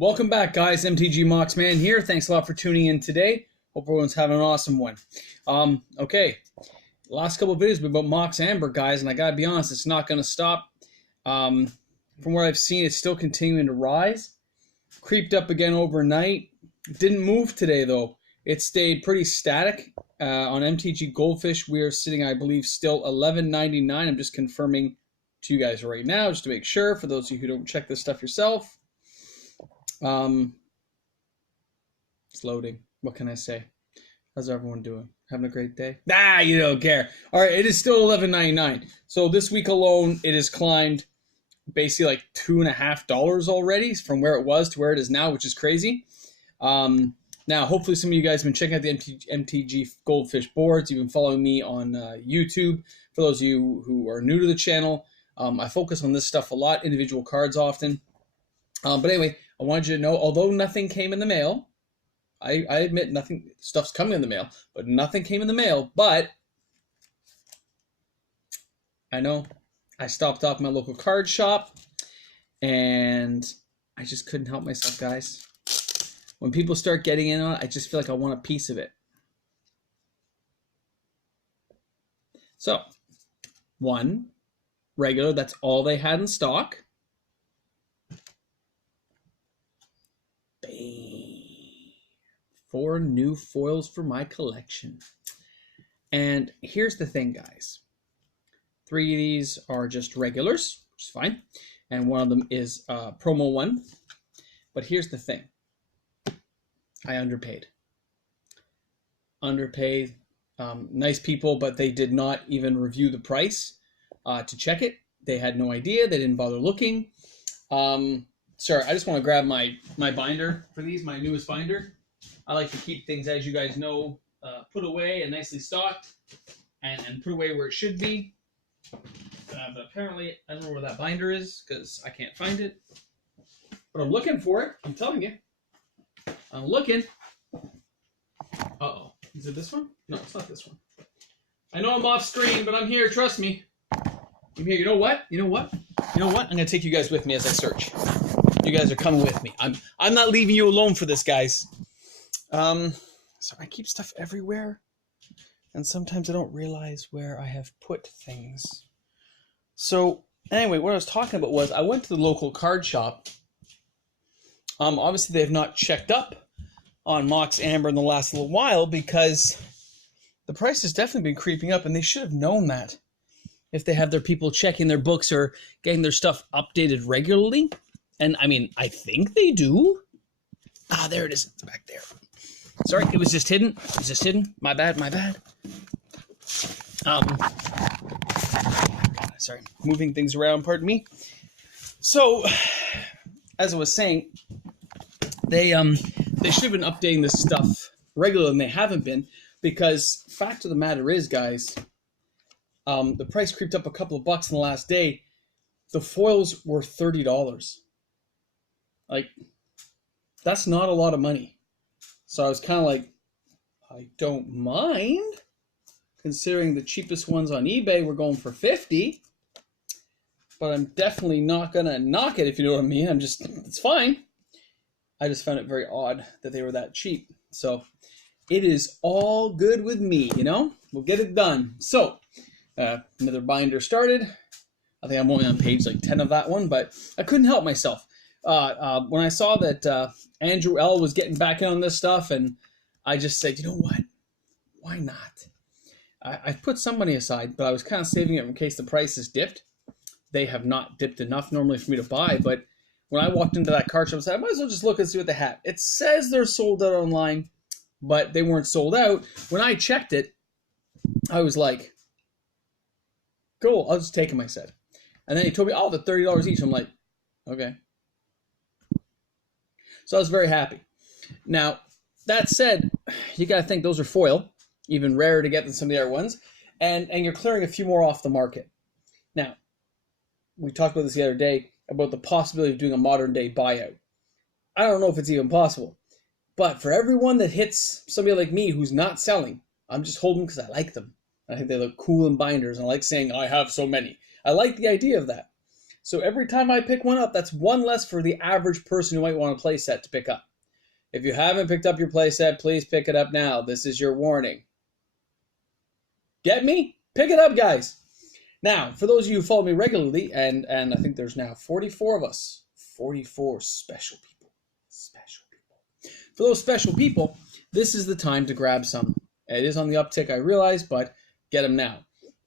Welcome back, guys. MTG Mox Man here. Thanks a lot for tuning in today. Hope everyone's having an awesome one. Okay, last couple of videos have been about Mox Amber, guys, and I gotta be honest, it's not gonna stop. From what I've seen, it's still continuing to rise. Creeped up again overnight. Didn't move today though. It stayed pretty static. On MTG Goldfish, we are sitting, I believe, still $11.99. I'm just confirming to you guys right now, just to make sure, for those of you who don't check this stuff yourself. It's loading. What can I say? How's everyone doing? Having a great day? Ah, you don't care. All right, it is still $11.99. So this week alone, it has climbed basically like $2.50 already from where it was to where it is now, which is crazy. Now, hopefully some of you guys have been checking out the MTG Goldfish boards. You've been following me on YouTube. For those of you who are new to the channel, I focus on this stuff a lot, individual cards often. But anyway, I wanted you to know, although nothing came in the mail, I admit nothing, stuff's coming in the mail, but nothing came in the mail. But I know I stopped off my local card shop, and I just couldn't help myself, guys. When people start getting in on it, I just feel like I want a piece of it. So, one regular, that's all they had in stock. Bang. 4 new foils for my collection. And here's the thing, guys. 3 of these are just regulars, which is fine. And one of them is promo one. But here's the thing. I underpaid. Nice people, but they did not even review the price to check it. They had no idea. They didn't bother looking. Sorry, I just want to grab my binder for these, my newest binder. I like to keep things, as you guys know, put away and nicely stocked and put away where it should be. But apparently, I don't know where that binder is because I can't find it. But I'm looking for it. I'm telling you. I'm looking. Uh-oh. Is it this one? No, it's not this one. I know I'm off screen, but I'm here. Trust me. I'm here. You know what? You know what? You know what? I'm going to take you guys with me as I search. You guys are coming with me. I'm not leaving you alone for this, guys. So I keep stuff everywhere, and sometimes I don't realize where I have put things. So anyway, what I was talking about was I went to the local card shop. Obviously they have not checked up on Mox Amber in the last little while because the price has definitely been creeping up, and they should have known that if they have their people checking their books or getting their stuff updated regularly. And I mean, I think they do. Ah, there it is. It's back there. Sorry, it was just hidden. It was just hidden. My bad, my bad. Sorry, moving things around, pardon me. So, as I was saying, they should have been updating this stuff regularly, and they haven't been, because fact of the matter is, guys, the price creeped up a couple of bucks in the last day. The foils were $30. Like, that's not a lot of money. So I was kind of like, I don't mind, considering the cheapest ones on eBay were going for $50. But I'm definitely not going to knock it, if you know what I mean. It's fine. I just found it very odd that they were that cheap. So it is all good with me, you know? We'll get it done. So another binder started. I think I'm only on page like 10 of that one, but I couldn't help myself. When I saw that Andrew L. was getting back in on this stuff, and I just said, you know what? Why not? I put some money aside, but I was kind of saving it in case the price has dipped. They have not dipped enough normally for me to buy, but when I walked into that card shop, I said, I might as well just look and see what they have. It says they're sold out online, but they weren't sold out. When I checked it, I was like, cool, I'll just take them, I said. And then he told me, oh, they're $30 each. I'm like, okay. So I was very happy. Now, that said, you got to think those are foil, even rarer to get than some of the other ones, and you're clearing a few more off the market. Now, we talked about this the other day, about the possibility of doing a modern-day buyout. I don't know if it's even possible, but for everyone that hits somebody like me who's not selling, I'm just holding because I like them. I think they look cool in binders, and I like saying, I have so many. I like the idea of that. So every time I pick one up, that's one less for the average person who might want a playset to pick up. If you haven't picked up your playset, please pick it up now. This is your warning. Get me? Pick it up, guys. Now, for those of you who follow me regularly, and I think there's now 44 of us, 44 special people. Special people. For those special people, this is the time to grab some. It is on the uptick, I realize, but get them now.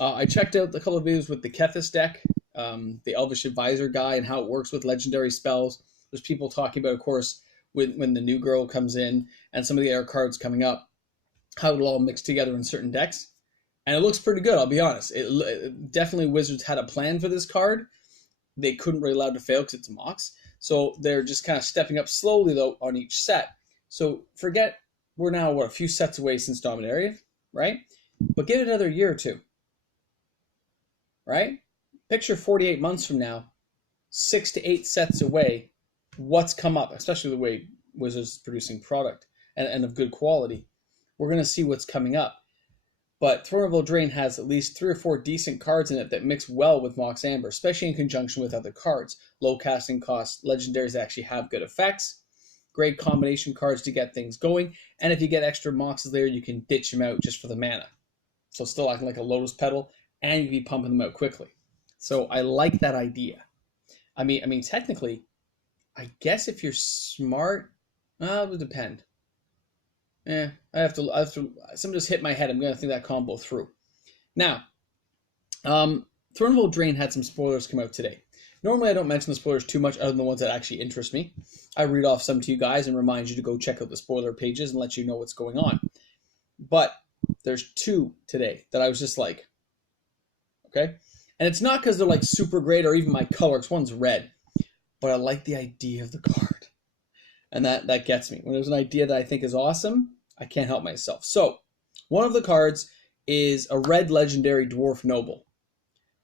I checked out a couple of videos with the Kethis deck, the Elvish Advisor guy, and how it works with legendary spells. There's people talking about, of course, when the new girl comes in and some of the air cards coming up, how it'll all mix together in certain decks. And it looks pretty good, I'll be honest. Definitely Wizards had a plan for this card. They couldn't really allow it to fail because it's a Mox. So they're just kind of stepping up slowly, though, on each set. So forget, we're now, a few sets away since Dominaria, right? But give it another year or two, right? Picture 48 months from now, 6 to 8 sets away, what's come up, especially the way Wizards is producing product and of good quality. We're going to see what's coming up. But Throne of Eldraine has at least 3 or 4 decent cards in it that mix well with Mox Amber, especially in conjunction with other cards. Low casting costs, legendaries that actually have good effects, great combination cards to get things going, and if you get extra Moxes there, you can ditch them out just for the mana. So still acting like a lotus petal, and you can be pumping them out quickly. So I like that idea. I mean, technically, I guess if you're smart, it would depend. I have to. Something just hit my head. I'm going to think that combo through. Now, Throne of Eldraine had some spoilers come out today. Normally, I don't mention the spoilers too much other than the ones that actually interest me. I read off some to you guys and remind you to go check out the spoiler pages and let you know what's going on. But there's 2 today that I was just like, okay? And it's not because they're like super great or even my color. It's one's red. But I like the idea of the card. And that gets me. When there's an idea that I think is awesome, I can't help myself. So, one of the cards is a red legendary Dwarf Noble.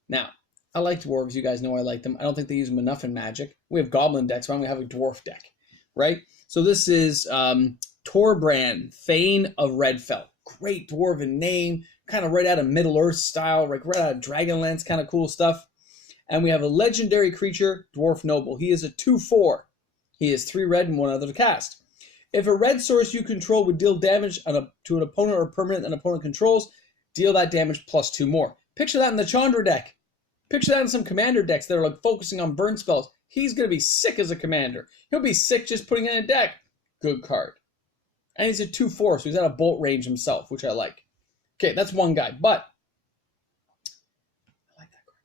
Now, I like dwarves. You guys know I like them. I don't think they use them enough in Magic. We have Goblin decks, so I'm going to have a dwarf deck, right? So this is Torbrand, Thane of Redfell. Great dwarven name, kind of right out of Middle-earth style, like right out of Dragonlance kind of cool stuff. And we have a legendary creature, Dwarf Noble. He is a 2/4. He is 3 red and 1 other to cast. If a red source you control would deal damage to an opponent or permanent an opponent controls, deal that damage plus 2 more. Picture that in the Chandra deck. Picture that in some commander decks that are like focusing on burn spells. He's going to be sick as a commander. He'll be sick just putting in a deck. Good card. And he's a 2/4, so he's at a bolt range himself, which I like. Okay, that's one guy, but I like that card.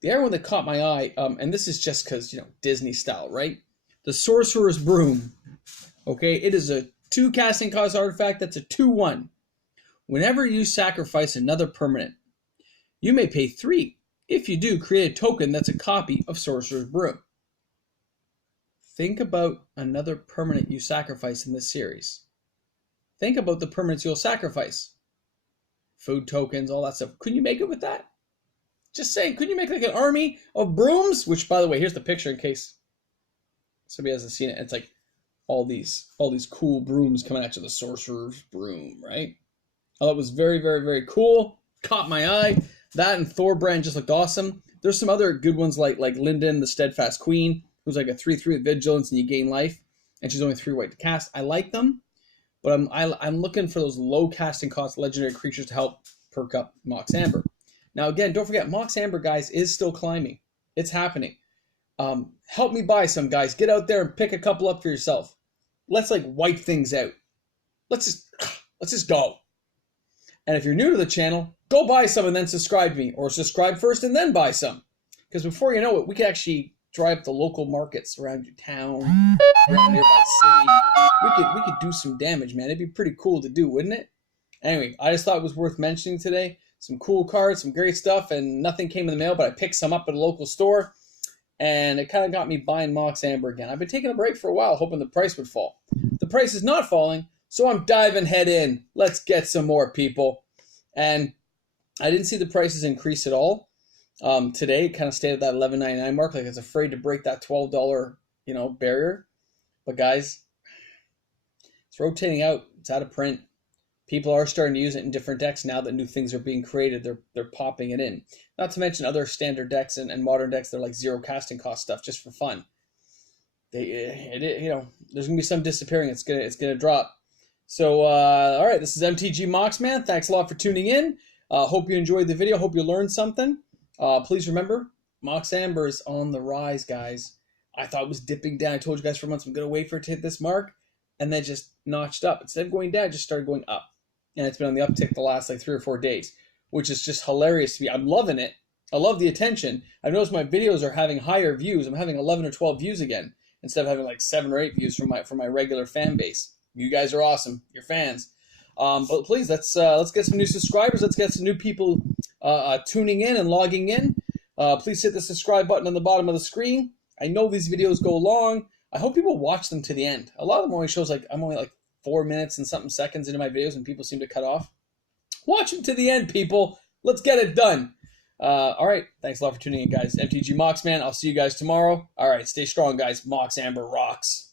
The other one that caught my eye, and this is just because, Disney style, right? The Sorcerer's Broom. Okay, it is a 2 casting cost artifact that's a 2/1. Whenever you sacrifice another permanent, you may pay 3. If you do, create a token that's a copy of Sorcerer's Broom. Think about another permanent you sacrifice in this series. Think about the permanents you'll sacrifice. Food tokens, all that stuff. Couldn't you make it with that? Just saying, couldn't you make like an army of brooms? Which, by the way, here's the picture in case somebody hasn't seen it. It's like all these cool brooms coming at you. The Sorcerer's Broom, right? Oh, that was very, very, very cool. Caught my eye. That and Thorbrand just looked awesome. There's some other good ones like Linden, the Steadfast Queen, who's like a 3/3 with Vigilance and you gain life, and she's only 3 white to cast. I like them, but I'm looking for those low casting cost legendary creatures to help perk up Mox Amber. Now again, don't forget, Mox Amber, guys, is still climbing. It's happening. Help me buy some, guys. Get out there and pick a couple up for yourself. Let's like wipe things out. Let's just go. And if you're new to the channel, go buy some and then subscribe to me, or subscribe first and then buy some. Because before you know it, we can actually drive up the local markets around your town, around nearby city. We could do some damage, man. It'd be pretty cool to do, wouldn't it? Anyway, I just thought it was worth mentioning today. Some cool cards, some great stuff, and nothing came in the mail, but I picked some up at a local store, and it kind of got me buying Mox Amber again. I've been taking a break for a while, hoping the price would fall. The price is not falling, so I'm diving head in. Let's get some more, people. And I didn't see the prices increase at all. Today, it kind of stayed at that $11.99 mark, like it's afraid to break that $12, barrier. But guys, it's rotating out. It's out of print. People are starting to use it in different decks now that new things are being created. They're popping it in. Not to mention other standard decks and modern decks. They're like zero casting cost stuff just for fun. There's gonna be some disappearing. It's gonna drop. So all right, this is MTG Mox, man. Thanks a lot for tuning in. Hope you enjoyed the video. Hope you learned something. Please remember, Mox Amber is on the rise, guys. I thought it was dipping down. I told you guys for months I'm gonna wait for it to hit this mark, and then just notched up. Instead of going down, it just started going up. And it's been on the uptick the last like 3 or 4 days, which is just hilarious to me. I'm loving it. I love the attention. I've noticed my videos are having higher views. I'm having 11 or 12 views again, instead of having like 7 or 8 views from my regular fan base. You guys are awesome. You're fans. But please, let's get some new subscribers. Let's get some new people tuning in and logging in. Please hit the subscribe button on the bottom of the screen. I know these videos go long. I hope people watch them to the end. A lot of them only shows like I'm only like 4 minutes and something seconds into my videos, and people seem to cut off. Watch them to the end, people. Let's get it done. All right. Thanks a lot for tuning in, guys. MTG Mox, man. I'll see you guys tomorrow. All right. Stay strong, guys. Mox Amber rocks.